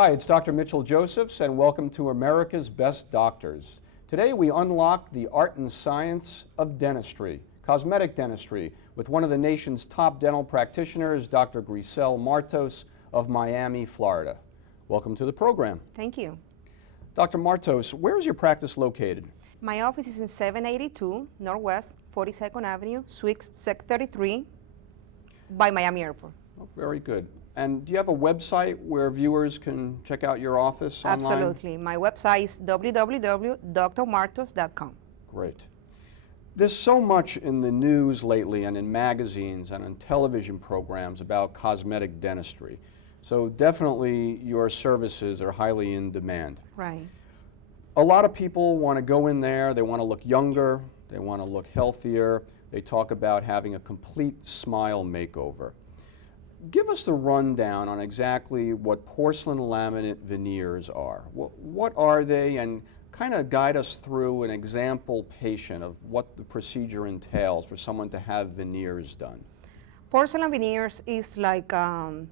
Hi, it's Dr. Mitchell Josephs, and welcome to America's Best Doctors. Today we unlock the art and science of dentistry, cosmetic dentistry, with one of the nation's top dental practitioners, Dr. Grisel Martos of Miami, Florida. Welcome to the program. Thank you. Dr. Martos, where is your practice located? My office is in 782 Northwest 42nd Avenue, Suite 633, by Miami Airport. Oh, very good. And do you have a website where viewers can check out your office online? Absolutely. My website is www.drmartos.com. Great. There's so much in the news lately and in magazines and in television programs about cosmetic dentistry. So definitely your services are highly in demand. Right. A lot of people want to go in there, they want to look younger, they want to look healthier. They talk about having a complete smile makeover. Give us the rundown on exactly what porcelain laminate veneers are. What are they, and kind of guide us through an example patient of what the procedure entails for someone to have veneers done. Porcelain veneers is like the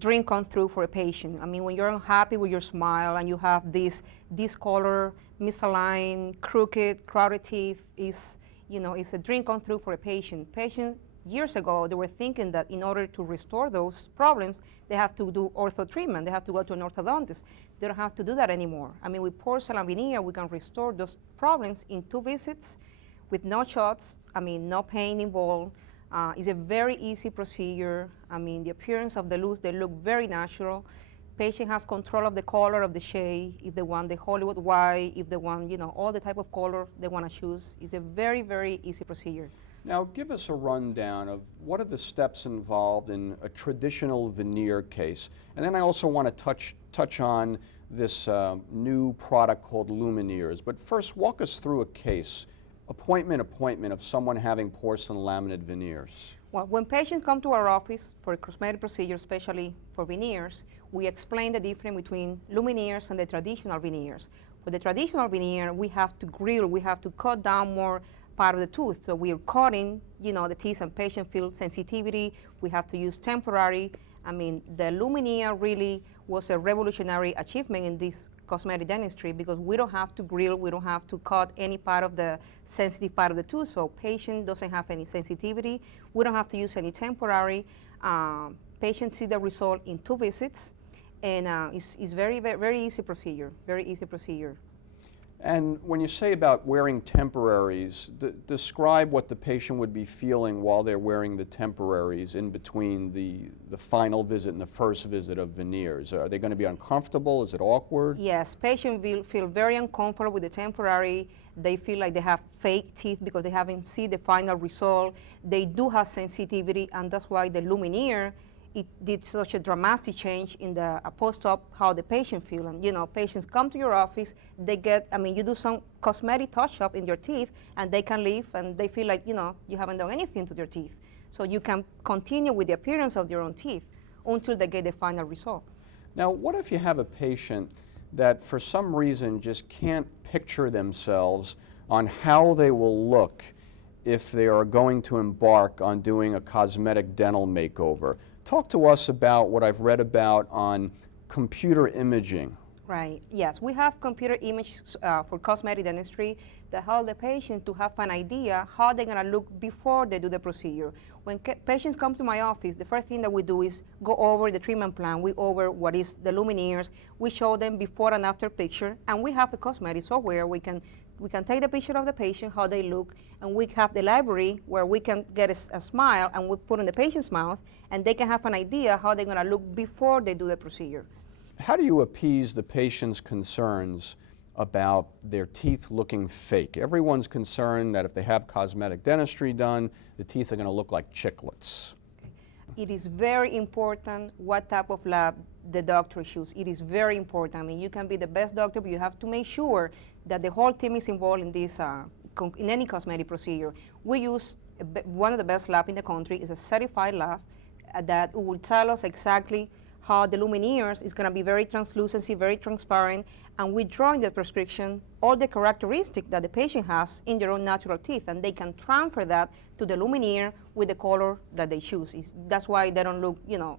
dream come true for a patient. I mean, when you're unhappy with your smile and you have this discolor, misaligned, crooked, crowded teeth, it's a dream come true for a patient. Years ago, they were thinking that in order to restore those problems, they have to do ortho treatment. They have to go to an orthodontist. They don't have to do that anymore. I mean, with porcelain veneer, we can restore those problems in 2 visits with no shots, no pain involved. It's a very easy procedure. I mean, the appearance of the loose, they look very natural. Patient has control of the color of the shade, if they want the Hollywood white, if they want, all the type of color they want to choose. It's a very, very easy procedure. Now, give us a rundown of what are the steps involved in a traditional veneer case. And then I also want to touch on this new product called Lumineers. But first, walk us through a case, appointment of someone having porcelain laminate veneers. Well, when patients come to our office for a cosmetic procedure, especially for veneers, we explain the difference between Lumineers and the traditional veneers. For the traditional veneer, we have to grill, we have to cut down more part of the tooth. So we are cutting, the teeth, and patient feel sensitivity. We have to use temporary. I mean, the Lumineer really was a revolutionary achievement in this cosmetic dentistry because we don't have to grill, we don't have to cut any part of the sensitive part of the tooth, so patient doesn't have any sensitivity. We don't have to use any temporary. Patients see the result in 2 visits, and it's very, very, very easy procedure, very easy procedure. And when you say about wearing temporaries, describe what the patient would be feeling while they're wearing the temporaries in between the final visit and the first visit of veneers. Are they going to be uncomfortable? Is it awkward? Yes, patients will feel very uncomfortable with the temporary. They feel like they have fake teeth because they haven't seen the final result. They do have sensitivity, and that's why the Lumineer, it did such a dramatic change in the post-op, how the patient feel. And patients come to your office, they get, you do some cosmetic touch-up in your teeth, and they can leave, and they feel like, you haven't done anything to their teeth. So you can continue with the appearance of your own teeth until they get the final result. Now, what if you have a patient that for some reason just can't picture themselves on how they will look if they are going to embark on doing a cosmetic dental makeover? Talk to us about what I've read about on computer imaging. Right, yes. We have computer image for cosmetic dentistry that help the patient to have an idea how they're going to look before they do the procedure. When patients come to my office, the first thing that we do is go over the treatment plan. We over what is the Lumineers. We show them before and after picture, and we have a cosmetic software. We can take the picture of the patient, how they look, and we have the library where we can get a smile and we put in the patient's mouth, and they can have an idea how they're going to look before they do the procedure. How do you appease the patient's concerns about their teeth looking fake? Everyone's concerned that if they have cosmetic dentistry done, the teeth are going to look like chiclets. It is very important what type of lab the doctor chooses. It is very important. You can be the best doctor, but you have to make sure that the whole team is involved in this, in any cosmetic procedure. We use one of the best labs in the country. Is a certified lab that will tell us exactly how the Lumineers is going to be very translucency, very transparent, and we draw in the prescription all the characteristics that the patient has in their own natural teeth, and they can transfer that to the Lumineer with the color that they choose. That's why they don't look,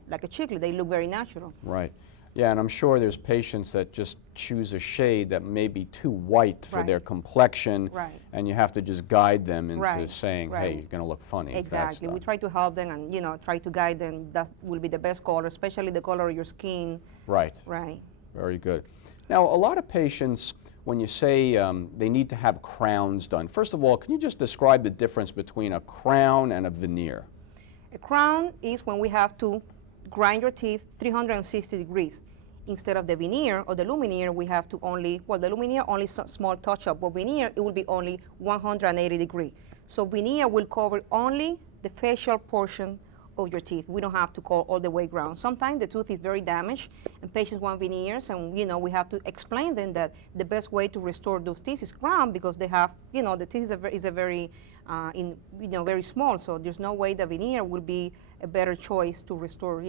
like a chiclet. They look very natural. Right. Yeah, and I'm sure there's patients that just choose a shade that may be too white for Right. their complexion, Right. and you have to just guide them into Right, saying, hey, right. you're going to look funny. if that's Exactly. We done. try to help them and, try to guide them. That will be the best color, especially the color of your skin. Right. Right. Very good. Now, a lot of patients, when you say they need to have crowns done, first of all, can you just describe the difference between a crown and a veneer? A crown is when we have to grind your teeth 360 degrees. Instead of the veneer or the lumineer, we have to only, well, the lumineer only small touch-up, but veneer, it will be only 180 degrees. So veneer will cover only the facial portion of your teeth. We don't have to go all the way around. Sometimes the tooth is very damaged and patients want veneers, and we have to explain them that the best way to restore those teeth is crown, because they have, the teeth is a very, very small, so there's no way the veneer will be a better choice to restore,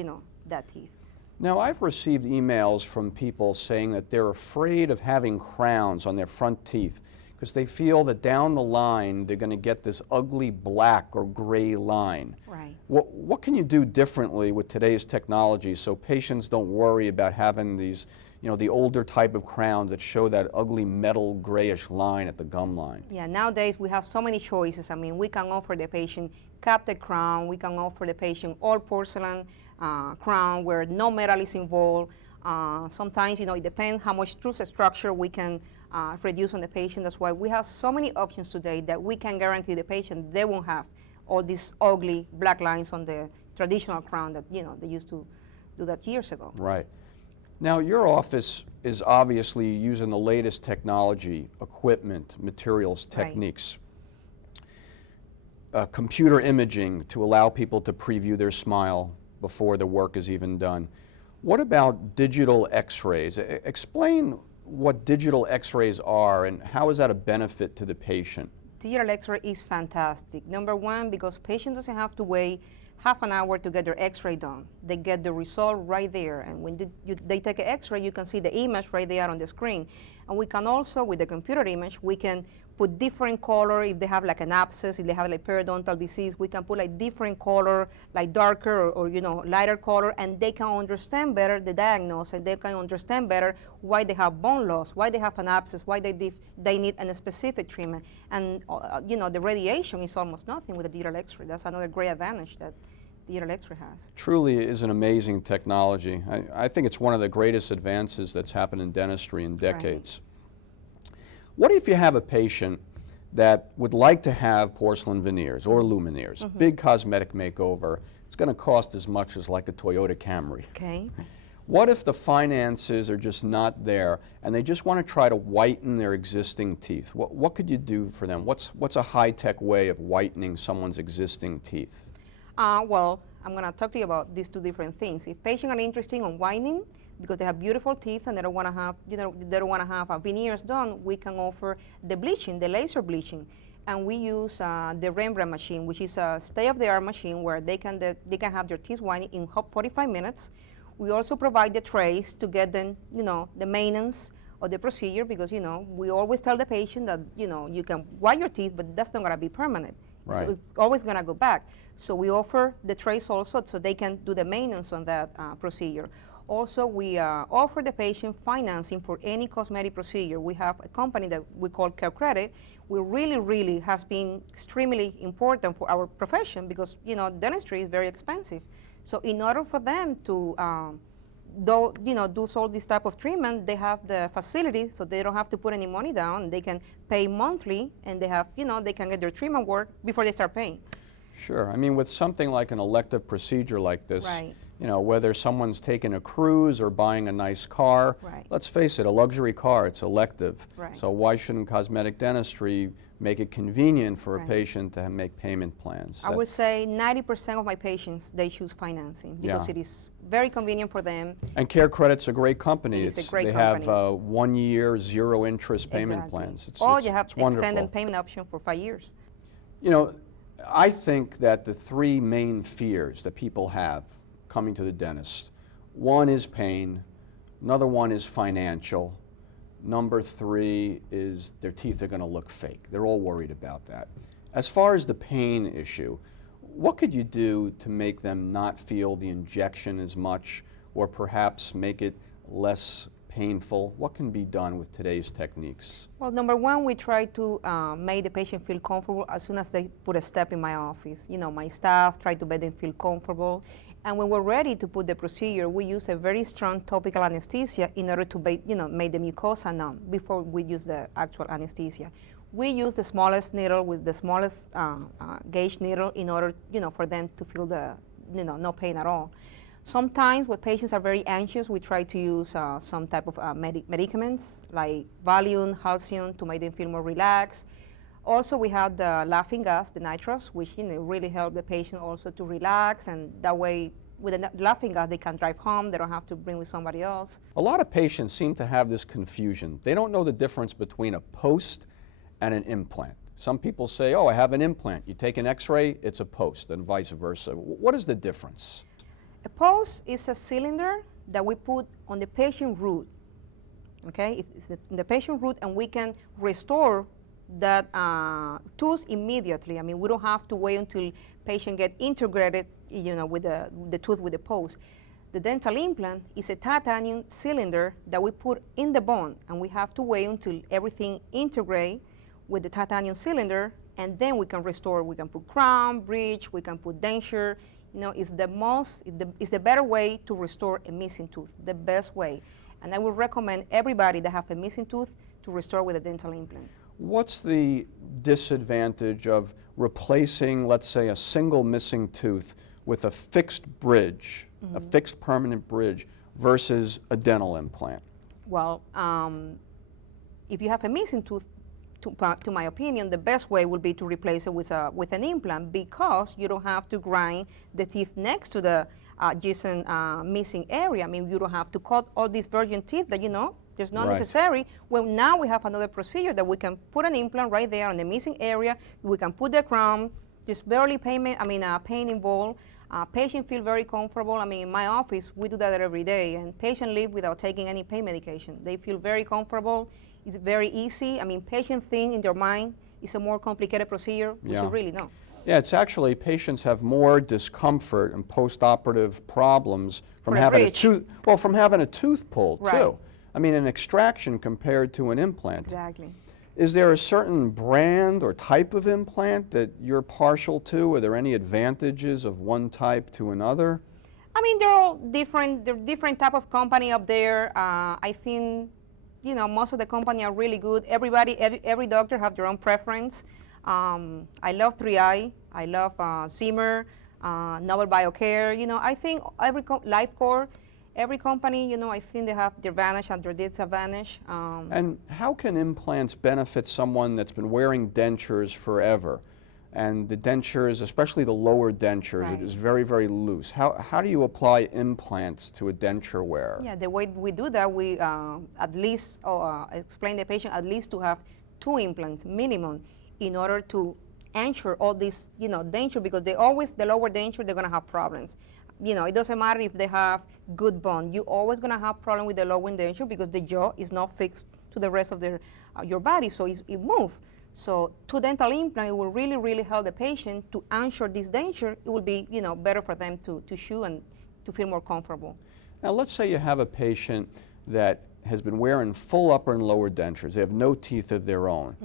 that teeth. Now, I've received emails from people saying that they're afraid of having crowns on their front teeth because they feel that down the line they're going to get this ugly black or gray line. Right. What can you do differently with today's technology so patients don't worry about having these, the older type of crowns that show that ugly metal grayish line at the gum line? Yeah, nowadays we have so many choices. I mean, we can offer the patient capped crown, we can offer the patient all porcelain crown where no metal is involved. Sometimes, it depends how much tooth structure we can reduce on the patient. That's why we have so many options today that we can guarantee the patient they won't have all these ugly black lines on the traditional crown that, they used to do that years ago. Right. Now, your office is obviously using the latest technology, equipment, materials, techniques. Computer imaging to allow people to preview their smile before the work is even done. What about digital x-rays? Explain what digital x-rays are and how is that a benefit to the patient? Digital x-ray is fantastic. Number one, because patient doesn't have to wait half an hour to get their x-ray done. They get the result right there. And when they take an x-ray, you can see the image right there on the screen. And we can also, with the computer image, we can put different color. If they have like an abscess, if they have like periodontal disease, we can put like different color, like darker or lighter color, and they can understand better the diagnosis, and they can understand better why they have bone loss, why they have an abscess, why they need a specific treatment. And the radiation is almost nothing with the digital x-ray. That's another great advantage that digital x-ray has. Truly is an amazing technology. I think it's one of the greatest advances that's happened in dentistry in decades. Right. What if you have a patient that would like to have porcelain veneers or Lumineers, big cosmetic makeover? It's going to cost as much as like a Toyota Camry. Okay. What if the finances are just not there and they just want to try to whiten their existing teeth? What could you do for them? What's a high-tech way of whitening someone's existing teeth? Well, I'm going to talk to you about these two different things. If patients are interested in whitening because they have beautiful teeth and they don't want to have, they don't want to have veneers done, we can offer the bleaching, the laser bleaching, and we use the Rembrandt machine, which is a state-of-the-art machine where they can have their teeth whitened in 45 minutes. We also provide the trays to get them, the maintenance of the procedure, because we always tell the patient that you can white your teeth, but that's not going to be permanent. Right. So it's always going to go back. So we offer the trays also so they can do the maintenance on that procedure. Also, we offer the patient financing for any cosmetic procedure. We have a company that we call Care Credit, which really has been extremely important for our profession because, dentistry is very expensive. So in order for them to do all this type of treatment, they have the facility so they don't have to put any money down. They can pay monthly and they have, they can get their treatment work before they start paying. Sure. I mean, with something like an elective procedure like this, right. Whether someone's taking a cruise or buying a nice car, right. let's face it, a luxury car, it's elective. Right. So why shouldn't cosmetic dentistry make it convenient for right. a patient to make payment plans? I would say 90% of my patients, they choose financing because it is very convenient for them. And Care Credit's a great company. It's a great they company. have 1 year, 0 interest payment plans. You have extended payment option for 5 years. I think that the 3 main fears that people have coming to the dentist, one is pain, another one is financial, number 3 is their teeth are going to look fake. They're all worried about that. As far as the pain issue, what could you do to make them not feel the injection as much, or perhaps make it less painful? What can be done with today's techniques? Well, number one, we try to make the patient feel comfortable as soon as they put a step in my office. You know, my staff try to make them feel comfortable. And when we're ready to put the procedure, we use a very strong topical anesthesia in order to make the mucosa numb before we use the actual anesthesia. We use the smallest needle with the smallest gauge needle in order, for them to feel the, no pain at all. Sometimes when patients are very anxious, we try to use some type of medicaments like Valium, Halcion to make them feel more relaxed. Also, we have the laughing gas, the nitrous, which really help the patient also to relax, and that way, with the laughing gas, they can drive home. They don't have to bring with somebody else. A lot of patients seem to have this confusion. They don't know the difference between a post and an implant. Some people say, oh, I have an implant. You take an x-ray, it's a post, and vice versa. What is the difference? A post is a cylinder that we put on the patient root. Okay, it's in the patient root, and we can restore that tooth immediately. I mean, we don't have to wait until patient get integrated, with the tooth with the post. The dental implant is a titanium cylinder that we put in the bone, and we have to wait until everything integrate with the titanium cylinder, and then we can restore. We can put crown, bridge, we can put denture. It's the better way to restore a missing tooth, the best way. And I would recommend everybody that have a missing tooth to restore with a dental implant. What's the disadvantage of replacing, let's say, a single missing tooth with a fixed bridge, a fixed permanent bridge, versus a dental implant? Well, if you have a missing tooth, to my opinion, the best way would be to replace it with an implant, because you don't have to grind the teeth next to the adjacent missing area. I mean, you don't have to cut all these virgin teeth that, there's not necessary. Well, now we have another procedure that we can put an implant right there on the missing area. We can put the crown, just barely pain involved. Patient feel very comfortable. I mean, in my office, we do that every day, and patient leave without taking any pain medication. They feel very comfortable. It's very easy. I mean, patient think in their mind it's a more complicated procedure, which is really not. Yeah, it's actually, patients have more discomfort and post-operative problems from having a tooth pulled too. I mean, an extraction compared to an implant. Exactly. Is there a certain brand or type of implant that you're partial to? Are there any advantages of one type to another? I mean, they're all different. There are different type of company up there. I think, most of the company are really good. Every doctor have their own preference. I love 3i. I love Zimmer, Novel Biocare. I think LifeCore, every company, I think they have their advantage and their disadvantage. And how can implants benefit someone that's been wearing dentures forever? And the dentures, especially the lower dentures, it is very, very loose. How do you apply implants to a denture wearer? Yeah, the way we do that, we at least explain the patient at least to have 2 implants minimum in order to ensure all this, denture, because the lower denture, they're gonna have problems. It doesn't matter if they have good bone. You're always gonna have problem with the lower denture because the jaw is not fixed to the rest of your body, so it moves. So 2 dental implants will really, really help the patient to ensure this denture. It will be, better for them to chew and to feel more comfortable. Now, let's say you have a patient that has been wearing full upper and lower dentures. They have no teeth of their own.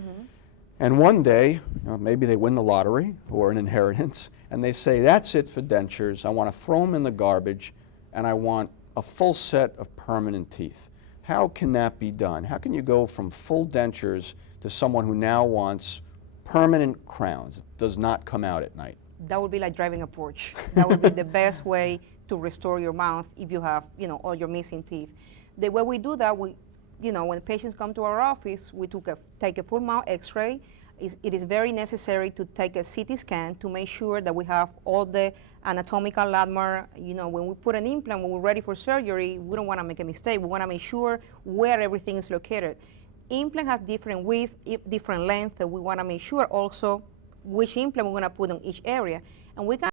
And one day, maybe they win the lottery or an inheritance, and they say, that's it for dentures. I want to throw them in the garbage, and I want a full set of permanent teeth. How can that be done? How can you go from full dentures to someone who now wants permanent crowns, does not come out at night? That would be like driving a Porsche. That would be the best way to restore your mouth if you have, all your missing teeth. The way we do that, when patients come to our office, we take a full mouth x-ray. It is very necessary to take a CT scan to make sure that we have all the anatomical landmark. When we put an implant, when we're ready for surgery, we don't want to make a mistake. We want to make sure where everything is located. Implant has different width, different length, and we want to make sure also which implant we're going to put on each area. And we can